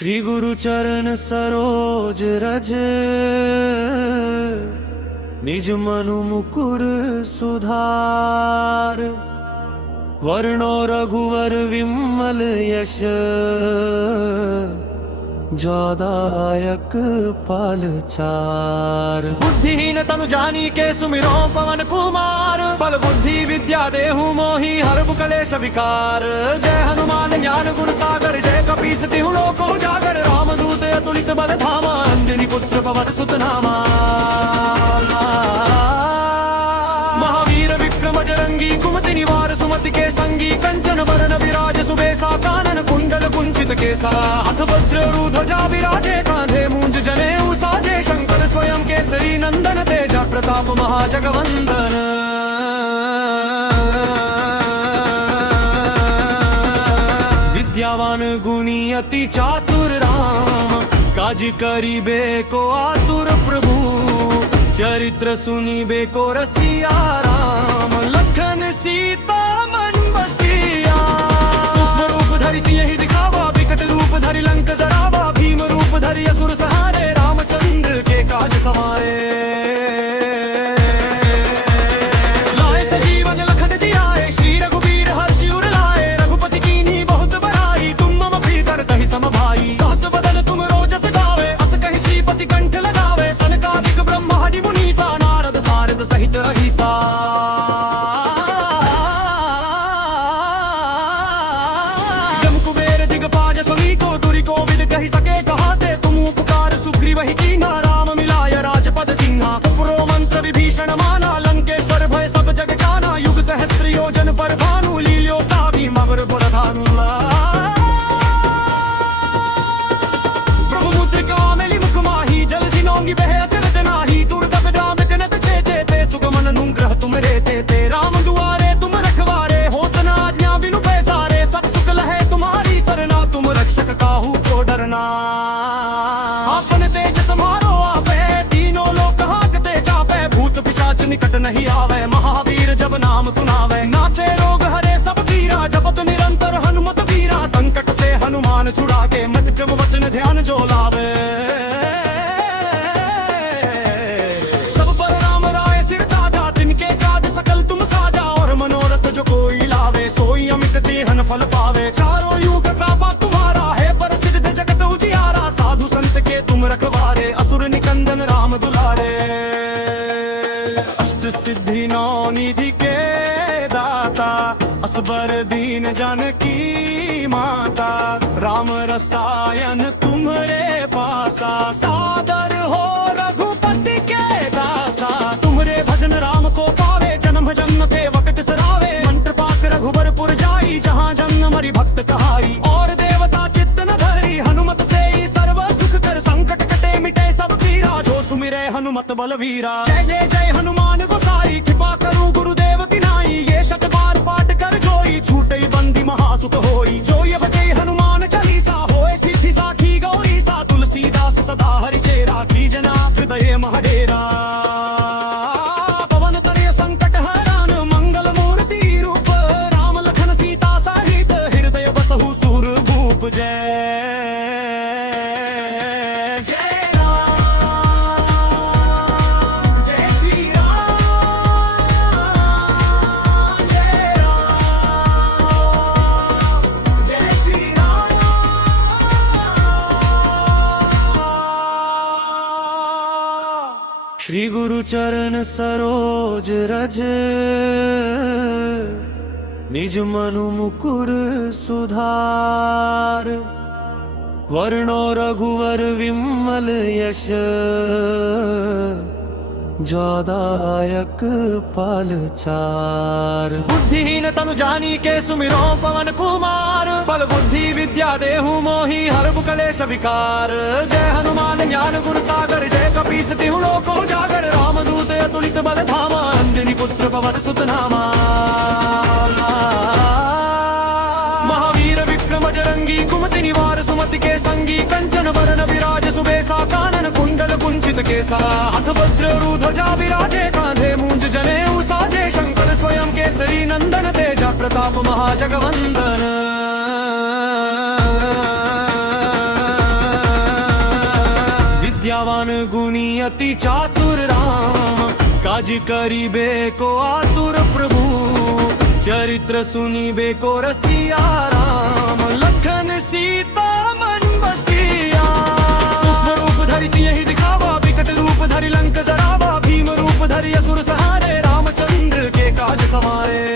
श्री गुरु चरण सरोज रज, निज मनु मुकुर सुधार। वर्णो रघुवर विमल यश, जोदायक पाल चार। बुद्धिहीन तनु जानी के सुमिरो पवन कुमार, बल बुद्धि विद्या देहु मोहि हरबु कलेश विकार। जय हनुमान ज्ञान गुण सागर, जय कपीस तिहु लोक उजागर। रामदूत अतुलित बल धामा, अंजनी पुत्र पवन सुत नामा। महावीर विक्रम बजरंगी, कुमति निवार सुमति के संगी। कंचन बरन विराज सुबेसा, कानन कुंडल कुंचित केसा। हाथ वज्र ध्वजा विराजे, कांधे मूंज जनेऊ साजे। शंकर स्वयं केसरी नंदन, तेजा प्रताप महाजगवंदन। विद्यावान गुणी अति चातुर राम, काज करिबे को आतुर प्रभु। चरित्र सुनिबे को रसिया राम, लखन सीता मन बसिया। सूक्ष्म रूप धरि सिंह दिखावा, बिकट रूप धरि लंक जरावा। भीम रूप धरि असुर सहारे, रामचंद्र के काज सवारे। लाए सजीवन लखन जियाए, श्री रघुवीर हर्षि उर लाए। रघुपति कीन्ही बहुत बड़ाई, तुम मम प्रिय तहि सम भाई। सहस बदन तुम रोजस गावे, अस कहि श्रीपति कंठ लगावे। सनकादिक ब्रह्मादि मुनीसा, नारद सारद सहित अहिसा। जम कुबेर दिगपाज समीको, दुरि कोविद कहि सके कहाते। तुम उपकार सुग्रीव ही कीन्हा, राम मिलाय राजपद दीन्हा। उपरो मंत्र विभीषण माना, लंकेश्वर भय सब जग जाना। युग सहस्त्र योजन पर भानु, लील्योताहि मगर पुरधानु। प्रभु मुद्रिका मेलि मुख माही, जलधि नोंगी बहे अचरज नाही। दुर्गम राम कनत चेचे ते, सुगमन अनुग्रह तुम रेते ते। राम दुआरे तुम रखवारे, होत न आज्ञा बिनु पैसारे। सब सुख लहे तुम्हारी सरना, तुम रक्षक काहू को डरना। आपन तेज समारो आपे, तीनों लोक हांकते कापे। भूत पिशाच निकट नहीं आवे, महावीर जब नाम सुनावे। नासे रोग हरे सब पीरा, जपत निरंतर हनुमत वीरा। संकट से हनुमान छुड़ाके, मत क्रम वचन ध्यान जो लावे। सब पर राम राय सिर ताजा, तिनके काज सकल तुम साजा। और मनोरथ जो कोई लावे, सोई अमित देहन फल पावे। चारों युग कृपा तुम्हारा है, प्रसिद्ध जगत उजियारा। साधु संत के तुम रखवारे, असुर निकंदन राम दुलारे। अष्ट सिद्धि नौ निधि के दाता, असबर दीन जानकी माता। राम रसायन तुम्हरे पासा, सादर हो रघुपति के दासा। तुम्हरे भजन राम को पावे, जन्म जन्म के वक्त सरावे। मंत्र पाठ रघुबर पुर जाई, जहाँ जन्म मरि भक्त कहाई। और देवता चित्त न धरी, हनुमत से ही सर्व सुख कर। संकट कटे मिटे सब पीरा, जो सुमिरे हनुमत बलवीरा। जय जय जय हनुमान गोसाई, कृपा करूं गुरुदेव की नाई। ये शत बार पाठ कर जोई, छूटे बंदी महासुख होई। जो ये बजे हनुमान चालीसा, होए सिद्धि साखी गौरी सा। तुलसीदास सदा हरि चेरा, कीजना हृदय महडेरा। पवन तनय संकट हरण, मंगल मूर्ति रूप। राम लखन सीता सहित, हृदय बसहु सुर भूप। जय जय राम, जय श्री राम। जय राम, जय श्री राम। श्री गुरु चरण सरोज रज, निज मनु मुकुर सुधार। वर्णो रघुवर विमल यश, जोदायक पाल चार। बुद्धिहीन तनु जानी के सुमिरो पवन कुमार, बल बुद्धि विद्या देहु मोहि हरबु कलेश विकार। जय हनुमान ज्ञान गुण सागर, जय कपीस तिहु लोक उजागर। रामदूत अतुलित बल धामा, अंजनी पुत्र पवन सुत नामा। महावीर विक्रम बजरंगी, कुमति निवार सुमति के संगी। कंचन बरन विराज सुबेसा, कानन कुंडल कुंचित केसा। हाथ वज्र ध्वजा विराजे, कांधे मूंज जनेऊ साजे। शंकर स्वयं केसरी नंदन, तेजा प्रताप महाजगवंदन। विद्यावान गुणी अति चातुर राम, काज करीबे को आतुर प्रभु, चरित्र सुनीबे को रसिया राम, लखन सीता मन बसिया। सूक्ष्म रूप धरि सिंह दिखावा, विकट रूप धरि लंक जरावा, भीम रूप धरि असुर सहारे, रामचंद्र के काज समारे।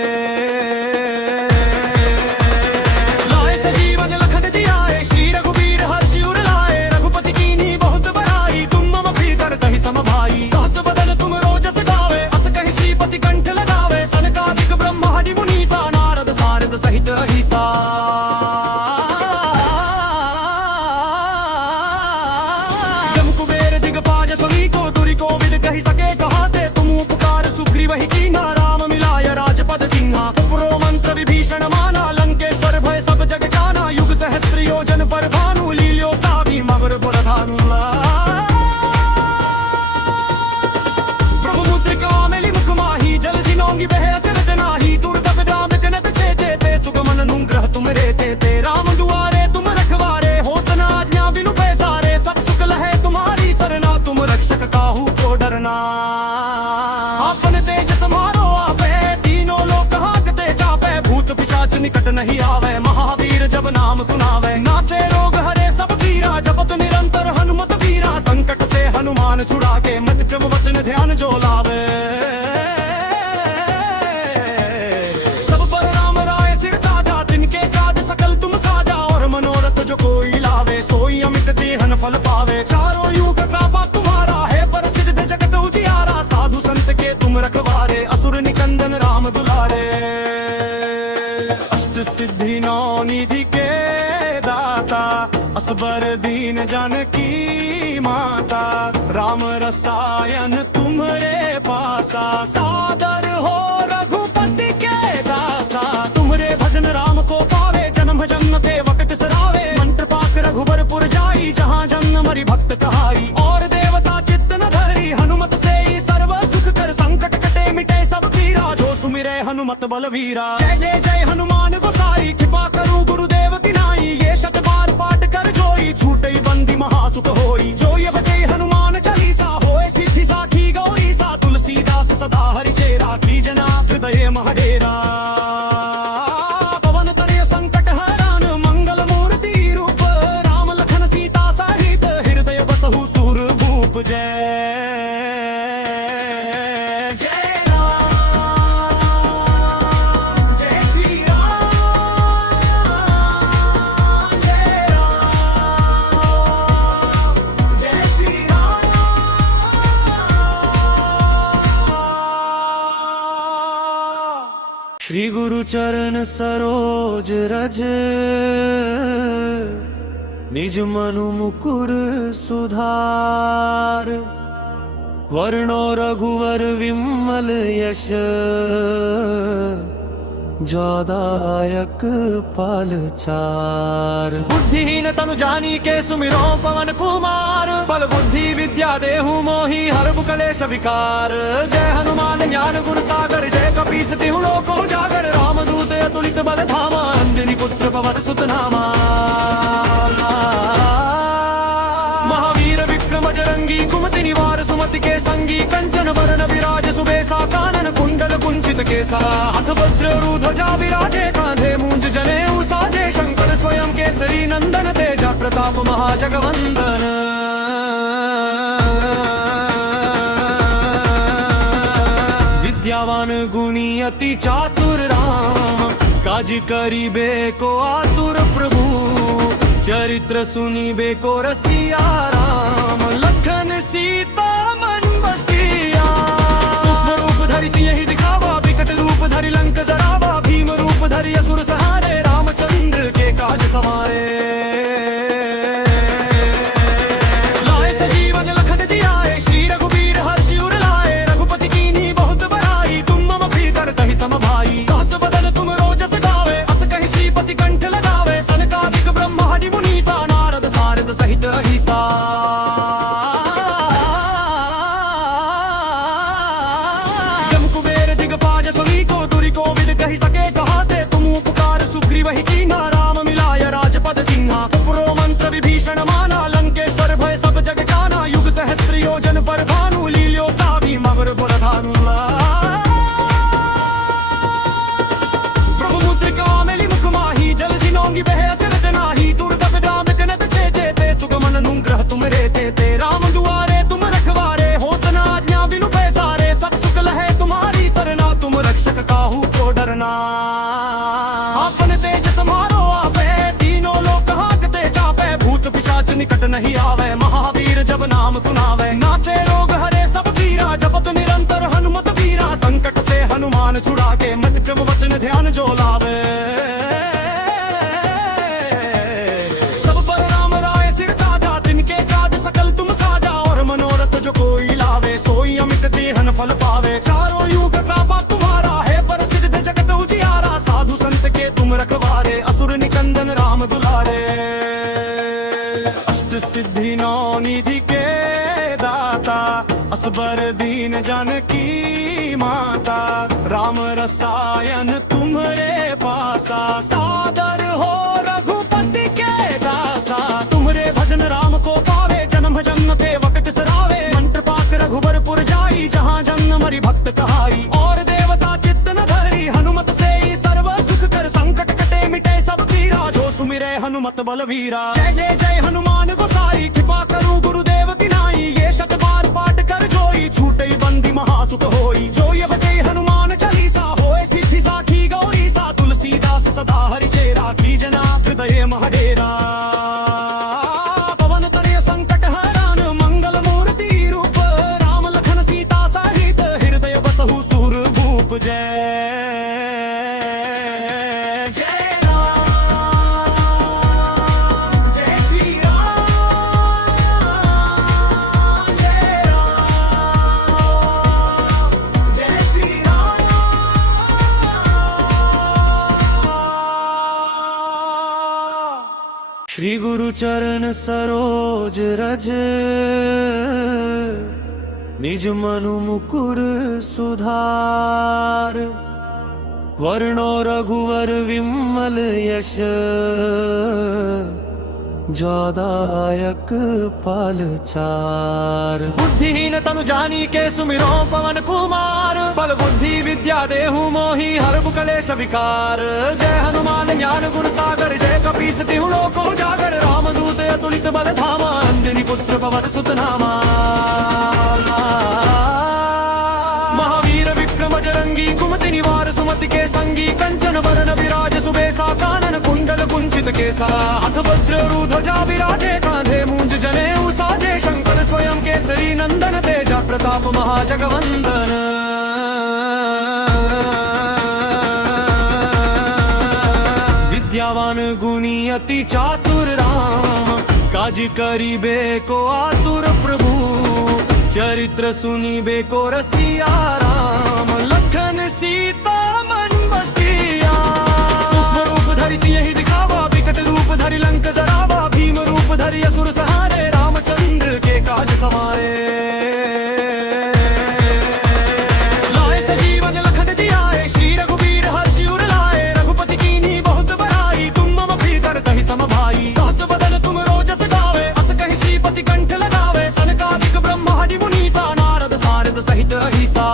लाए सजीवन लखन जियाए, श्री रघुवीर हर्षि उर लाए, रघुपति कीन्ही बहुत बड़ाई, तुम मम प्रीतर कहि सम भाई। सहस बदन तुम रोजस गावे, अस कहि श्रीपति कंठ लगावे, सनकादिक ब्रह्मादि मुनीसा, नारद सारद सहित अहिसा। जम कुबेर दिगपाज सभी को, दुरि को विद कहि सके कहाते, तुम उपकार सुग्रीव ही कीन्हा, राम मिलाय राजपद दीन्हा। उपरो मंत्र विभीषण माना, लंकेश्वर भय सब जग जाना, युग सहस्त्र योजन पर भानु, लील्योता भी मगर बरधानु। प्रभु मुद्रिका मेलि मुख माही, जलधि नौंगी बहे अचरज नाही, दुर्गम राम कनत चेचे ते, सुगमन अनुग्रह तुम रेते ते। राम दुआरे तुम रखवारे, होत न आज्ञा बिनु पैसारे, सब सुख लहे तुम्हारी सरना, तुम रक्षक काहू को डरना। आपन तेज समारो आपे, तीनों लोक हांकते कापे, भूत पिशाच निकट नहीं आवे, महावीर जब नाम सुनावे। नासे रोग हरे सब पीरा, जपत निरंतर हनुमत वीरा, संकट से हनुमान छुड़ा के, मत क्रम वचन ध्यान जो लावे। सब पर राम राय सिर ताजा, तिनके काज सकल तुम साजा, और मनोरथ जो कोई लावे, सोई अमित देहन फल पावे। चारों युग कृपा तुम्हारा है, प्रसिद्ध जगत उजियारा, साधु संत के तुम रखवारे, असुर निकंदन राम दुलारे। अष्ट सिद्धि नौ निधि के दाता, असबर दीन जानकी माता, राम रसायन तुम्हारे पासा, सादर हो रघुपति के दासा। तुम्हारे भजन राम को पावे, जन्म जन्म के वक्त सरावे, मंत्र पाक रघुबरपुर जाई, जहाँ जन्म मरि भक्त कहाई। और देवता चित्त न धरी, हनुमत से ही सर्व सुख कर, संकट कटे मिटे सब पीरा, जो सुमिरे हनुमत बलवीरा। जय जय जय हनुमान गोसाई, कृपा करूं गुरुदेव की नाई, ये शत बार पाठ कर जोई, छूटई बंदी महासुख होई। जो ये बटे हनुमान चालीसा, होए सिद्धि साखी गौरी सा, तुलसीदास सदा हरि चेरा, कीजना हृदय महडेरा। पवन तनय संकट हरण, मंगल मूर्ति रूप, राम लखन सीता सहित, हृदय बसहु सुर भूप। जय जय राम, जय श्री राम, जय राम, जय श्री राम। श्री गुरु चरण सरोज रज, निज मनु मुकुर सुधार, वर्णो रघुवर विमल यश, जोदायक पाल चार। बुद्धिहीन तनु जानी के सुमिरो पवन कुमार, बल बुद्धि विद्या देहु मोहि हरबु कलेश विकार। जय हनुमान ज्ञान गुण सागर, जय कपीस तिहु लोक उजागर, रामदूत अतुलित बल धामा, अंजनी पुत्र पवन सुत नामा। महावीर विक्रम बजरंगी, कुमति निवार सुमति के संगी, कंचन बरन विराज सुबेसा, कानन कुंडल कुंचित केसा, हाथ वज्र ध्वजा विराजे, कांधे मूंज जनेऊ साजे, शंकर स्वयं केसरी नंदन, तेजा प्रताप महाजगवंदन। विद्यावान गुणी अति चातुर राम, काज करीबे को आतुर प्रभु, चरित्र सुनीबे को रसिया राम, लखन सीता मन बसिया। सूक्ष्म रूप धरि सिंह दिखावा, विकट रूप धरि लंक जरावा, भीम रूप धरि असुर सहारे, रामचंद्र के काज समारे। लाए सजीवन लखन जियाए, श्री रघुवीर हर्षि उर लाए, रघुपति कीन्ही बहुत बड़ाई, तुम मम प्रीतर कहि सम भाई। सहस बदन तुम रोजस गावे, अस कहि श्रीपति कंठ लगावे, सनकादिक ब्रह्मादि मुनीसा, नारद सारद सहित अहिसा। जम कुबेर दिगपाज सभी को, दुरि को विद कहि सके कहाते, तुम उपकार सुग्रीव ही कीन्हा, राम मिलाय राजपद दीन्हा। उपरो मंत्र विभीषण माना, लंकेश्वर भय सब जग जाना, युग पिशाच निकट नहीं आवे, महावीर जब नाम सुनावे नासे रोग हरे सब पीरा, जपत निरंतर हनुमत वीरा, संकट से हनुमान छुड़ा के मत क्रम वचन ध्यान जो लावे। सब पर राम राय सिर ताजा, तिनके काज सकल तुम साजा, और मनोरथ जो कोई लावे सोई अमित देहन फल पावे। चारों युग कृपा तुम्हारा है प्रसिद्ध जगत उजियारा, साधु संत के तुम रखवारे असुर निकंदन राम दुलारे। अष्ट सिद्धि नौ निधि के दाता, असबर दीन जानकी माता, राम रसायन तुम्हरे पासा, सादर हो रघुपति के दासा। तुम्हरे भजन राम को पावे, जन्म जन्म के वक्त सरावे, मंत्र पाक रघुबर जाई, जहाँ जन्म मरि भक्त कहाई। और देवता चित्त न धरी, हनुमत से ही सर्व सुख कर, संकट कटे मिटे सब पीरा, जो सुमिरे हनुमत बलवीरा। जय जय जय हनुमान गोसाई, कृपा करूं गुरुदेव की नाई, ये शत बार पाठ कर जोई, छूटे बंदी महासुख होई। जो ये बते हनुमान चालीसा, होए सिद्धि साखी गौरी सा, तुलसीदास सदा हरि चेरा, की जना हृदय महडेरा। पवन तनय संकट हरण, मंगल मूर्ति रूप, राम लखन सीता सहित, हृदय बसहु सुर भूप। जय श्री गुरु चरण सरोज रज, निज मनु मुकुर सुधार, वर्णो रघुवर विमल यश, जोदायक पाल चार। बुद्धिहीन तनु जानी के सुमिरो पवन कुमार, बल बुद्धि विद्या देहु मोहि हरबु कलेश विकार। जय हनुमान ज्ञान गुण सागर, जय कपीस तिहु लोक उजागर, रामदूत अतुलित बल धामा, अंजनी पुत्र पवन सुत नामा। महावीर विक्रम बजरंगी, कुमति निवार सुमति के संगी, कंचन बरन विराज सुबेसा, कानन कुंडल कुंचित केसा, हाथ वज्र ध्वजा विराजे, कांधे मूंज जनेऊ साजे, शंकर स्वयं केसरी नंदन, तेजा प्रताप महाजगवंदन। विद्यावान गुणी अति चातुर राम, काज करिबे को आतुर प्रभु, चरित्र सुनिबे को रसिया राम, लखन सीता मन बसिया। सूक्ष्म रूप धरि सियहि दिखावा, विकट रूप धरि लंक जरावा, भीम रूप धरि असुर सहारे, रामचंद्र के काज समारे। लाए सजीवन लखन जियाए, श्री रघुवीर हर्षि उर लाए, रघुपति कीन्ही बहुत बड़ाई, तुम मम प्रीतर कहि सम भाई। सहस बदन तुम रोजस गावे, अस कहि श्रीपति कंठ लगावे, सनकादिक ब्रह्मादि मुनीसा, नारद सारद सहित अहिसा।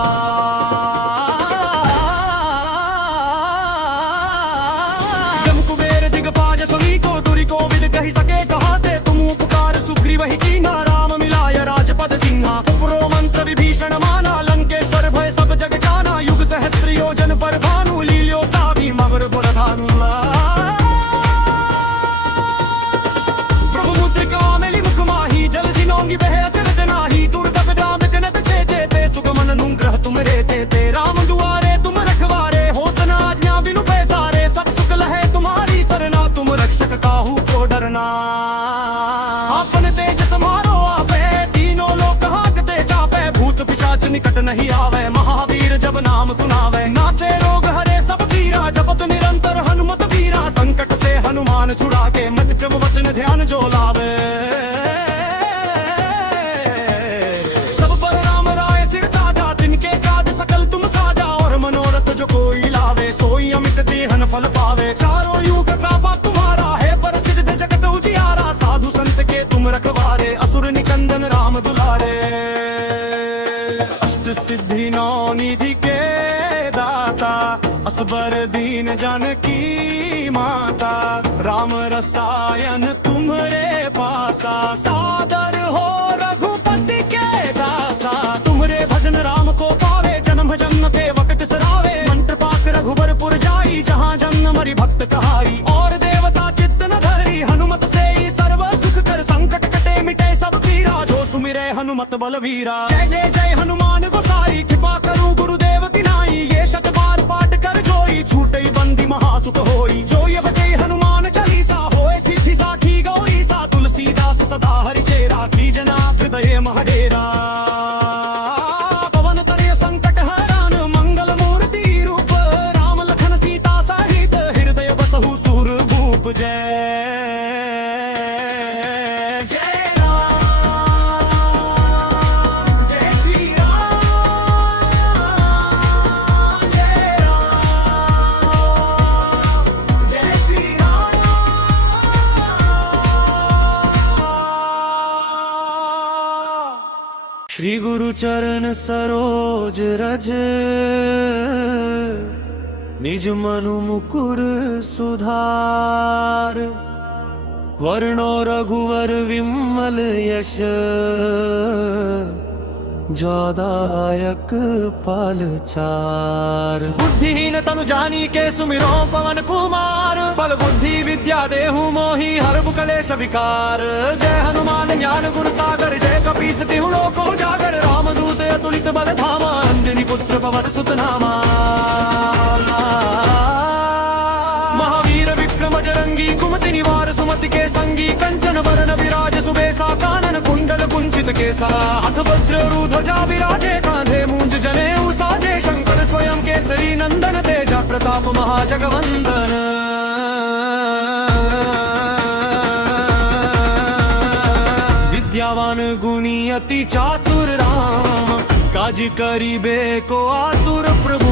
जम कुबेर दिगपाज समीको, दुरि कोविद कहि सके कहाते, तुम उपकार सुग्रीव ही कीन्हा, राम मिलाय राजपद दीन्हा। उपरो मंत्र विभीषण माना, लंकेश्वर भय सब जग जाना, युग सहस्त्र योजन पर भानु, लील्योता भी मगर बुरधानु। प्रभु मुद्रिका मेलि मुख माही, जल दिनोंगी बह अचरत नाही, दुर्दग दाम कनत चेते ते, सुगमन अनुग्रह तुम रेते ते। राम दुआरे तुम रखवारे, होत न आज्ञा बिनु पैसारे, सब सुख लहे तुम्हारी सरना, तुम रक्षक काहू को डरना। आपन तेज समारो आपे, तीनों लोक हांकते कापे, भूत पिशाच निकट नहीं आवे, महावीर जब नाम सुनावे नासे रोग हरे सब पीरा, जपत निरंतर हनुमत वीरा, संकट से हनुमान छुड़ा के मत क्रम वचन ध्यान जो लावे। सब पर राम राय सिर ताजा, तिनके काज सकल तुम साजा, और मनोरथ जो कोई लावे सोई अमित देहन फल पावे। चारों युग कृपा तुम्हारा है प्रसिद्ध जगत उजियारा, साधु संत के तुम रखवारे असुर निकंदन राम दुलारे। अष्ट सिद्धि नौ निधि के दाता, असबर दीन जानकी माता, राम रसायन तुम्हरे पासा, सादर हो रघुपति के दासा। तुम्हरे भजन राम को पावे, जन्म जन्म के वक्त सरावे, मंत्र पाक रघुबर जाई, जहाँ जन्म मरि भक्त कहाई। और देवता चित्त न धरी, हनुमत से ही सर्व सुख कर, संकट सुमिरे हनुमत बलवीरा। जय जय जय हनुमान गोसाई, कृपा करूं गुरुदेव की नाई। ये शत बार पाठ कर जोई, छूटे बंदी महासुख होई। जो ये बजे हनुमान चालीसा, होए सिद्धि साखी गौरी सा। तुलसीदास सदा हरि चेरा, कीजना हृदय महडेरा। पवन तनय संकट हरण, मंगल मूर्ति रूप। राम लखन सीता सहित, हृदय बसहु सुर भूप। जय श्री गुरु चरण सरोज रज, निज मनु मुकुर सुधार। वर्णो रघुवर विमल यश, जोदायक पल चार। बुद्धिहीन तनु जानी के सुमिरो पवन कुमार। बल बुद्धि विद्या देहु मोहि, हरबु कलेश विकार। जय हनुमान ज्ञान गुण सागर, जय कपीस तिहु लोक उजागर। रामदूत अतुलित बल धामा, अंजनी पुत्र पवन सुत नामा। महावीर विक्रम बजरंगी, कुमति निवार सुमति के संगी। कंचन वरण विराज सुबेसा, कानन कुंडल कुंचित केसा। हाथ वज्र ध्वजा विराजे, कांधे मूंज जनेऊ साजे। शंकर स्वयं केसरी नंदन, तेजा प्रताप महाजगवंदन। विद्यावान गुणी अति चातुर राम, काज करिबे को आतुर प्रभु।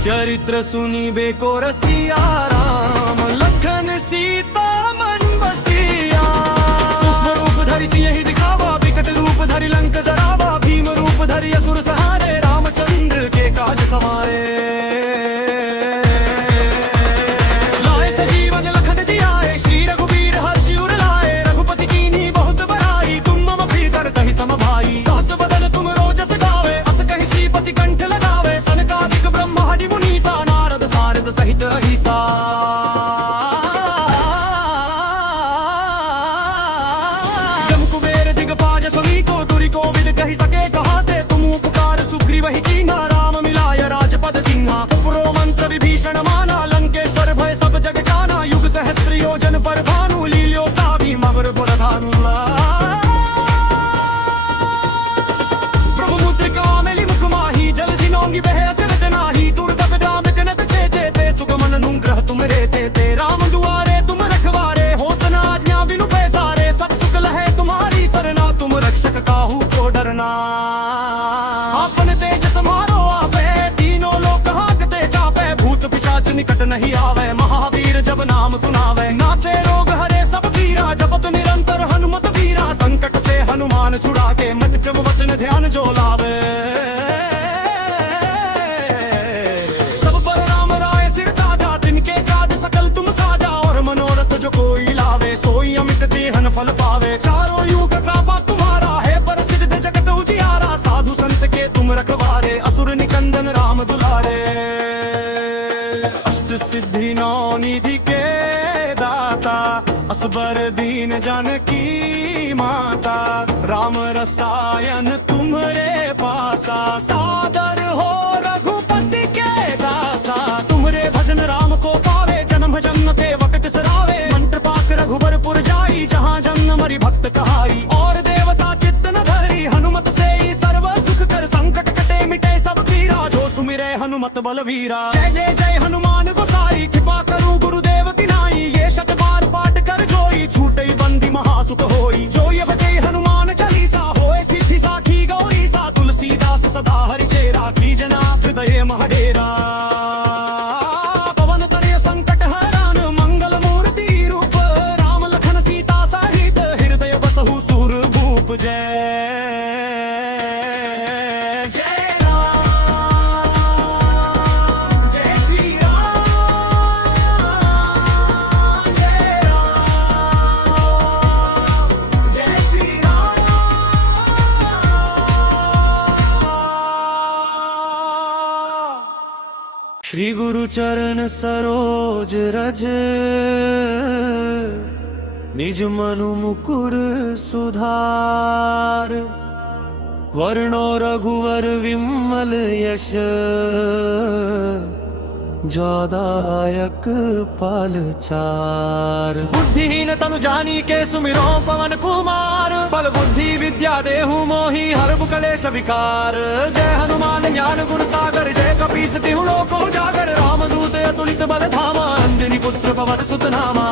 चरित्र सुनिबे को रसिया राम, लखन सीता मन बसिया। सूक्ष्म रूप धरि सियहि दिखावा, विकट रूप धरि लंक जरावा। भीम रूप धरि असुर सहारे, रामचंद्र के काज समारे। लाए सजीवन लखन जियाए, श्री रघुवीर हर्षि उर लाए। रघुपति कीन्ही बहुत बड़ाई, तुम मम प्रीतर कहि सम भाई। सहस बदन तुम रोजस गावे, अस कहि श्रीपति कंठ लगावे। सनकादिक ब्रह्मादि मुनीसा, नारद सारद सहित अहिसा। जम कुबेर दिगपाज समीको, दुरि कोविद कहि सके कहाते। तुम उपकार सुग्रीव ही कीन्हा, राम मिलाय राजपद दीन्हा। उपरो मंत्र विभीषण माना, लंकेश्वर भय सब जग जाना। युग सहस्त्र योजन पर भानु, लील्योता भी मगर बुरधानु। प्रभु मुद्रिका मेलि मुख माही, जल जिनोंगी बह अचरज नाही। दुर्गम राम जनित चेचे ते, सुगमन अनुग्रह तुम रे ते। राम दुआरे तुम रखवारे, होत न आज्ञा बिनु पैसारे। सब सुख लहे तुम्हारी सरना, तुम रक्षक काहू को डरना। आपन तेज समारो आपे, तीनों लोक हांकते कापे। भूत पिशाच निकट नहीं आवे, महावीर जब नाम सुनावे। नासे रोग हरे सब पीरा, जपत निरंतर हनुमत वीरा। संकट से हनुमान छुड़ा के, मत क्रम वचन ध्यान जो लावे। सब पर राम राय सिर ताजा, तिनके काज सकल तुम साजा। और मनोरथ जो कोई लावे, सोई अमित देहन फल पावे। चारों युग कृपा तुम्हारा है, प्रसिद्ध जगत उजियारा। साधु संत के तुम रखवारे, असुर निकंदन राम दुलारे। अष्ट सिद्धि नौ निधि के दाता, असबर दीन जानकी माता। राम रसायन तुम्हरे पासा, सादर हो रघुपति के दासा। तुम्हरे भजन राम को पावे, जन्म जन्म के वक्त सरावे। मंत्र पाक रघुबरपुर जाई, जहाँ जन्म मरि भक्त कहाई। और देवता चित्त न धरी, हनुमत से ही सर्व सुख कर। संकट कटे मिटे सब पीरा, जो सुमिरे हनुमत बलवीरा। जय जय जय हनुमान गोसाई, कृपा करूं गुरुदेव की नाई। ये शत बार पाठ कर जोई, छूटे बंदी महासुख होई। जो ये बजे हनुमान चालीसा, होए सिद्धि साखी गौरी सा। तुलसीदास सदा हरि चेरा, कीजना हृदय महडेरा। पवन तनय संकट हरण, मंगल मूर्ति रूप। राम लखन सीता सहित, हृदय बसहु सुर भूप। जय श्री गुरु चरण सरोज रज, निज मनु मुकुर सुधार। वर्णो रघुवर विमल यश, जोदायक पालचार। बुद्धिहीन तनु जानी के सुमिरो पवन कुमार, बल बुद्धि विद्या देहु मोहि हरबु कलेश विकार। जय हनुमान ज्ञान गुण सागर, जय कपीस तिहु लोक उजागर। रामदूत अतुलित बल धामा, अंजनी पुत्र पवन सुत नामा।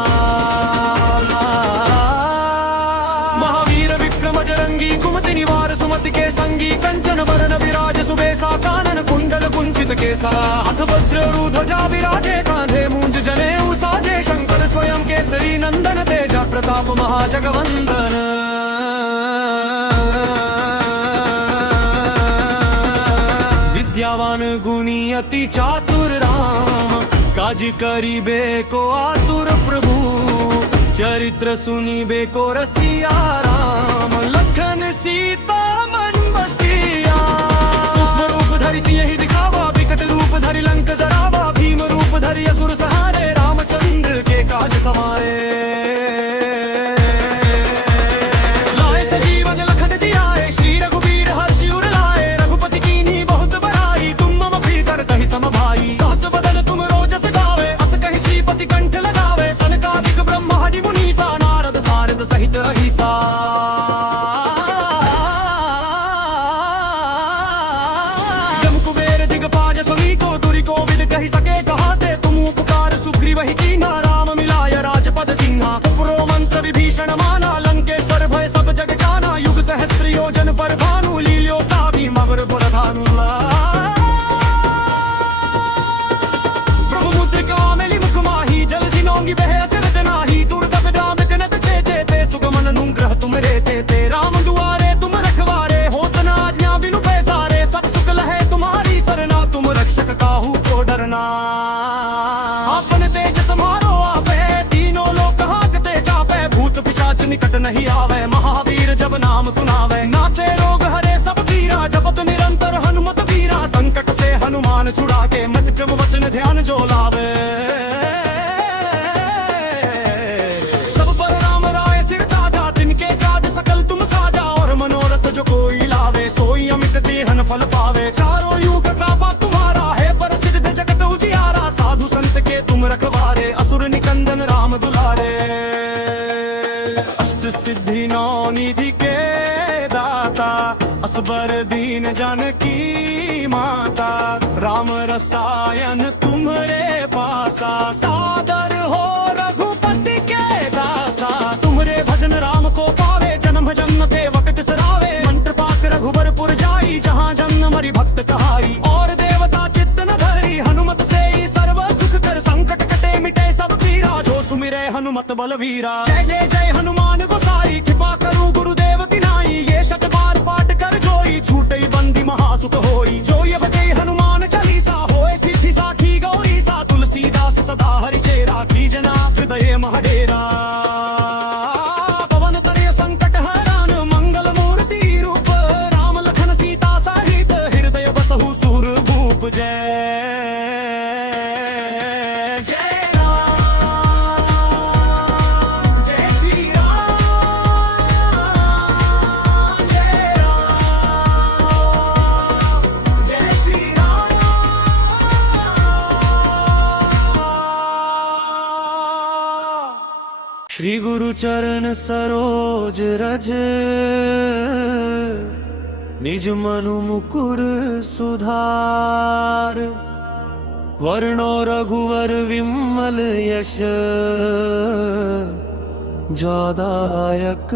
महावीर विक्रम जरंगी, कुमति निवार सुमति के संगी। कंचन बरन विराज सुबेसा, कानन कुंडल कुंचित केसा। हाथ वज्र ध्वजा विराजे, कांधे मूंज जनेऊ साजे। शंकर स्वयं केसरी नंदन, तेजा प्रताप महाजगवंदन। विद्यावान गुणी अति चातुर राम, काज करिबे को आतुर प्रभु। चरित्र सुनिबे को रसिया राम, लखन सीता मन बसिया। सूक्ष्म रूप धरि सियहि दिखावा, विकट रूप धरि लंक जरावा। भीम रूप धरि असुर सहारे, रामचंद्र के काज समारे। लाए सजीवन लखन जियाए, श्री रघुवीर हर्षि उर लाए। रघुपति कीन्ही बहुत बड़ाई, तुम मम प्रीतर कहि सम भाई। सहस बदन तुम रोजस गावे, अस कहि श्रीपति कंठ लगावे। सनकादिक ब्रह्मादि मुनीसा, नारद सारद सहित अहिसा। जम कुबेर दिगपाल समीको, दुरि कोविद कहि सके कहाते। तुम उपकार सुग्रीव ही कीन्हा, राम मिलाय राजपद दीन्हा। उपरो मंत्र विभीषण माना, लंकेश्वर भय सब जग जाना। युग सहस्त्र योजन पर भानु, लील्योता भी मगर बुरधानु। प्रभु मुद्रिका मेलि मुख माही, जलधि नोंगी बह अचरत नाही। दुर्दभ दाम कनत चेते ते, सुगमन अनुग्रह तुम रेते ते। राम दुआरे तुम रखवारे, होत न आज्ञा बिनु पैसारे। सब सुख लहे तुम्हारी सरना, तुम रक्षक काहू को डरना। आपन तेज समारो आपे, तीनों लोक हांकते कापे। भूत पिशाच निकट नहीं आवे, महावीर जब नाम सुनावे। नासे रोग हरे सब पीरा, जपत निरंतर हनुमत वीरा। संकट से हनुमान छुड़ा के, मत क्रम वचन ध्यान जो लावे। सब पर राम राय सिर ताजा, तिनके काज सकल तुम साजा। और मनोरथ जो कोई लावे, सोई अमित तिहन फल पावे। चारों युग कृपा तुम्हारा है, प्रसिद्ध जगत उजियारा। साधु संत के तुम रखवारे, असुर निकंदन राम दुलारे। अष्ट सिद्धि नौ निधि के दाता, असबर दीन जानकी माता। राम रसायन तुम्हरे पासा, सादर हो रघुपति के दासा। तुम्हरे भजन राम को पावे, जन्म जन्म ते वक्त बिसरावे। मंत्र पाठ रघुबर पुर जाई, जहाँ जन्म मरि भक्त कहाई। और देवता चित्त न धरी, हनुमत से ही सर्व सुख कर। संकट कटे मिटे सब पीरा, जो सुमिरे हनुमत बलवीरा। जय जय जय हनुमान गोसाई, कृपा करूं गुरुदेव तिनाई। ये शत बार पाठ कर जोई, छूटई बंदी महासुख होई। जो ये बजे हनुमान चालीसा, होए सिद्धि साखी गौरी सा। तुलसीदास सदा हरि चेरा, कीजना हृदय महडेरा। पवन तनय संकट हरण, मंगल मूर्ति रूप। राम लखन सीता सहित, हृदय बसहु सुर भूप। जय जय राम, जय श्री राम। जय राम, जय श्री राम। श्री गुरु चरण सरोज रज, निज मनु मुकुर सुधार। वर्णो रघुवर विमल यश, जोदायक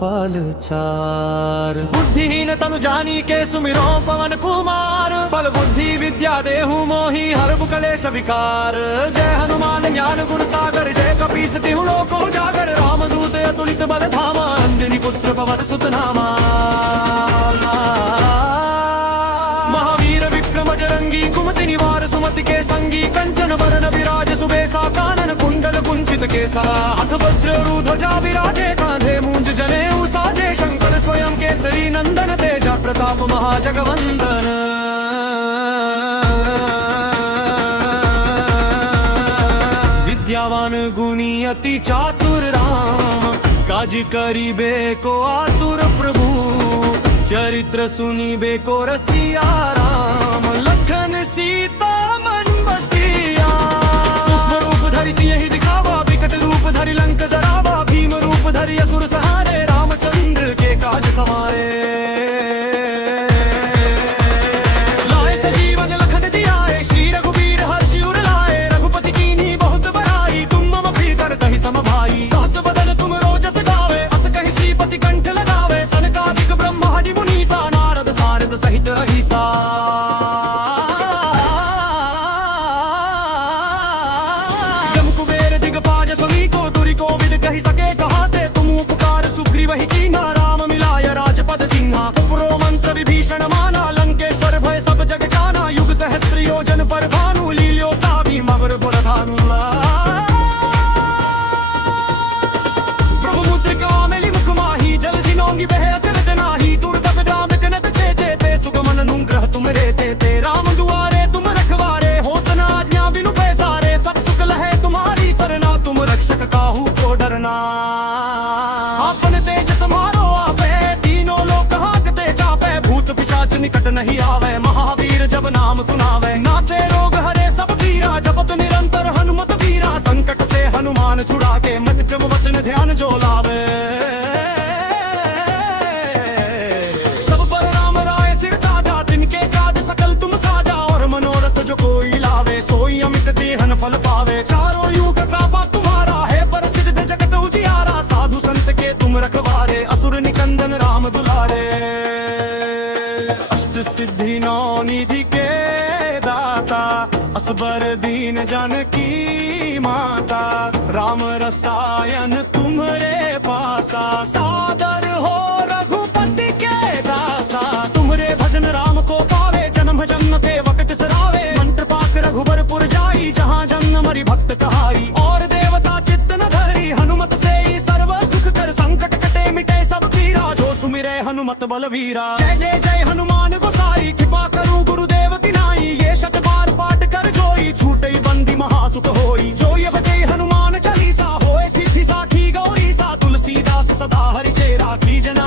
पालचार। बुद्धिहीन तनु जानी के सुमिरो पवन कुमार, बल बुद्धि विद्या देहु मोहि हरबु कलेश विकार। जय हनुमान ज्ञान गुण सागर, जय कपीस तिहु लोक उजागर। रामदूत अतुलित बल धामा, अंजनी पुत्र पवन सुत नामा। महावीर विक्रम जरंगी, कुमति निवार सुमति के संगी। कंचन बरन विराज सुबेसा, कानन कुंडल कुंचित केसा। हाथ वज्र ध्वजा विराजे, कांधे मूंज जनेऊ साजे। शंकर स्वयं केसरी नंदन, तेजा प्रताप महाजगवंदन। विद्यावान गुणी अति चातुर राम, आज करीबे को आतुर प्रभु, चरित्र सुनीबे को रसिया राम। लखन सीता मन बसिया, सूक्ष्म रूप धरि सिंह दिखावा, विकट रूप धरि लंक जरावा। भीम रूप धरि असुर सहारे, रामचंद्र के काज सवारे। लाए सजीवन लखन जियाए, श्री रघुबीर हर्षि उर लाए। रघुपति कीन्ही बहुत बड़ाई, तुम मम प्रियकर तहि सम भाई। सहस बदन तुम रोजस गावे, अस कहि श्रीपति कंठ लगावे। सनकादिक ब्रह्मादि मुनीसा, नारद सारद सहित अहिसा। जम कुबेर दिगपाज समीको, तुरि को विद कहि सके कहाते। तुम उपकार सुग्रीव ही कीन्हा, राम मिलाय राजपद दीन्हा। उपरो मंत्र विभीषण माना, लंकेश्वर भय सब जग जाना। युग सहस्त्र योजन पर भानु, लील्योता भीम अवर बुरधानु। प्रभु मुद्रिका मेलि मुख माही, जलधि नोंगी बह अचरज नाही। दुर्दभ राम तिनत चेचे ते, सुगम अनुग्रह तुम रे ते। राम दुआरे तुम रखवारे, होत न आज्ञा बिनु पैसारे। सब सुख लहे तुम्हारी सरना, तुम रक्षक काहू को डरना। आपन तेज समारो आपे, तीनों लोक हांकते कापे। भूत पिशाच निकट नहीं आवे, महावीर जब नाम सुनावे। नासे रोग हरे सब पीरा, जपत निरंतर हनुमत वीरा। संकट से हनुमान छुड़ा के, मन क्रम वचन ध्यान जो लावे। सब पर राम राय सिर ताजा, तिनके काज सकल तुम साजा। और मनोरथ जो कोई लावे, सोई अमित देहन फल पावे। चारों युग कृपा तुम्हारा है, प्रसिद्ध जगत उजियारा। साधु संत के तुम रखवारे, असुर निकंदन राम दुलारे। अष्ट सिद्धि नौ निधि के दाता, असबर दीन जानकी माता। राम रसायन तुम्हरे पासा, सादर हो रघुपति के दासा। तुम्हरे भजन राम को पावे, जन्म जन्म के वक्त सरावे। मंत्र पाक रघुबरपुर जाई, जहाँ जन्म मरि भक्त कहाई। और देवता चित्त न धरी, हनुमत से ही सर्व सुख कर। संकट कटे मिटे सब पीरा, जो सुमिरे हनुमत बलवीरा। जय जय जय हनुमान गोसाई, कृपा करूं गुरुदेव की नाई। ये शत बार पाठ कर जोई, छूटे बंदी महासुख होई। जो ये बजे हनुमान चालीसा, होए सिद्धि साखी गौरी सा। तुलसीदास सदा हरि चेरा, की जना